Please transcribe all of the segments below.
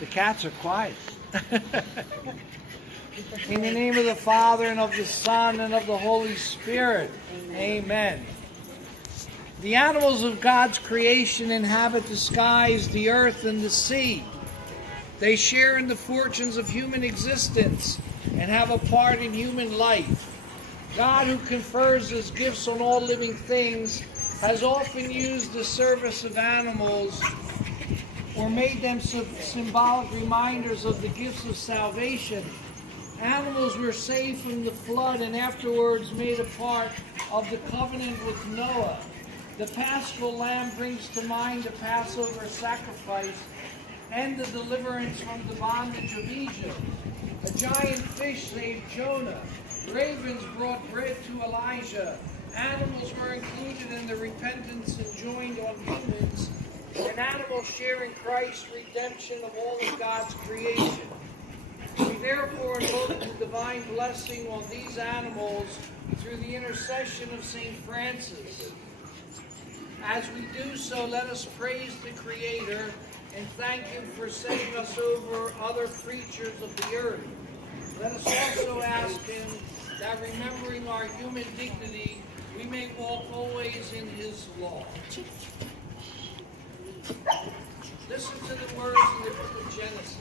The cats are quiet. In the name of the Father, and of the Son, and of the Holy Spirit. Amen. The animals of God's creation inhabit the skies, the earth, and the sea. They share in the fortunes of human existence and have a part in human life. God, who confers his gifts on all living things, has often used the service of animals or made them symbolic reminders of the gifts of salvation. Animals were saved from the flood and afterwards made a part of the covenant with Noah. The Paschal Lamb brings to mind the Passover sacrifice and the deliverance from the bondage of Egypt. A giant fish saved Jonah. Ravens brought bread to Elijah. Animals were included in the repentance enjoined on humans. And animals share in Christ's redemption of all of God's creation. We therefore invoke the divine blessing on these animals through the intercession of St. Francis. As we do so, let us praise the Creator and thank him for setting us over other creatures of the earth. Let us also ask him that, remembering our human dignity, we may walk always in his law. Listen to the words in the book of Genesis.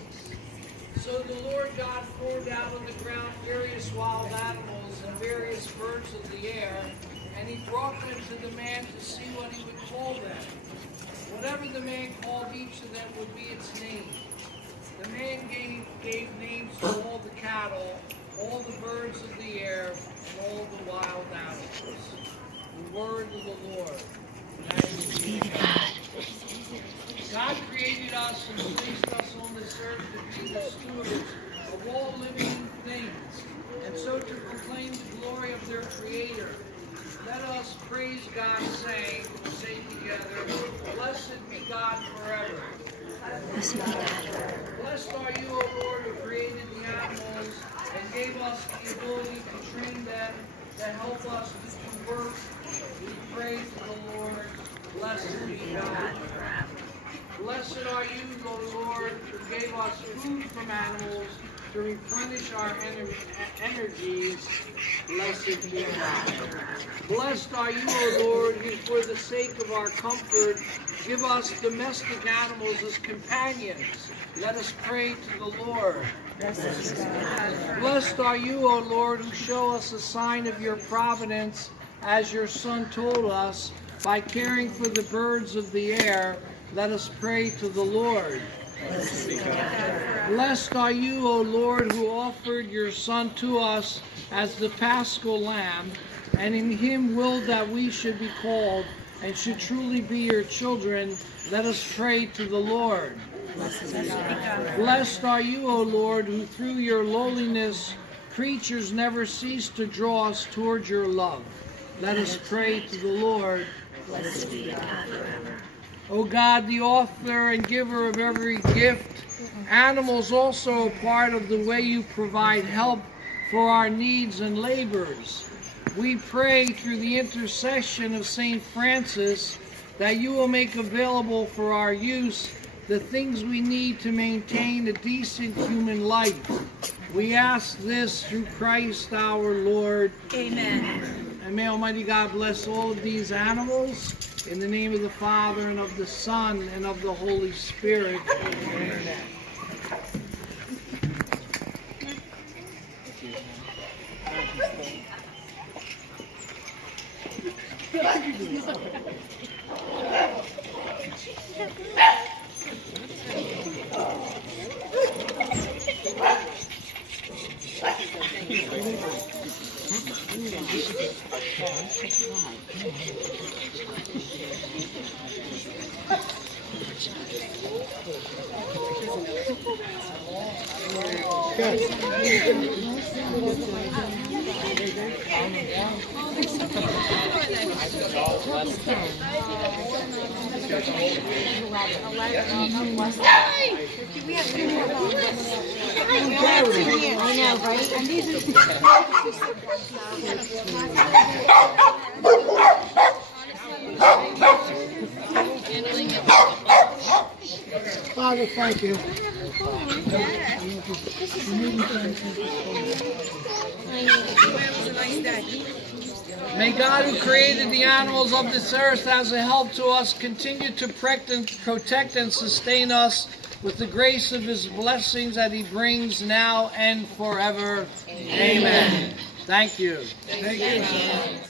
So the Lord God formed out on the ground various wild animals and various birds of the air, and he brought them to the man to see what he would call them. Whatever the man called each of them would be its name. The man gave names to all the cattle, all the birds of the air, and all the wild animals. The word of the Lord. Thanks be to God. God created us and placed us on this earth to be the stewards of all living things, and so to proclaim the glory of their Creator. Let us praise God, saying, say together, blessed be God forever. Blessed be God. Blessed are you, O Lord, who created the animals and gave us the ability to train them to help us to do work. We pray to the Lord. Blessed be God forever. Blessed are you, O Lord, who gave us food from animals to replenish our energies. Blessed be God. Blessed are you, O Lord, who for the sake of our comfort give us domestic animals as companions. Let us pray to the Lord. Blessed are you, O Lord, who show us a sign of your providence, as your Son told us, by caring for the birds of the air. Let us pray to the Lord. Blessed are you, O Lord, who offered your Son to us as the Paschal Lamb, and in him willed that we should be called and should truly be your children. Let us pray to the Lord. Blessed are you, O Lord, who through your lowliness creatures never cease to draw us toward your love. Let us pray to the Lord. Blessed be God forever. O God, the author and giver of every gift, animals also are part of the way you provide help for our needs and labors. We pray through the intercession of St. Francis that you will make available for our use the things we need to maintain a decent human life. We ask this through Christ our Lord. Amen. And may Almighty God bless all of these animals. In the name of the Father, and of the Son, and of the Holy Spirit. Amen. I know, right? And these Father, thank you May God, who created the animals of this earth as a help to us, continue to protect and sustain us with the grace of his blessings that he brings now and forever. Amen. Thank you. Thank you.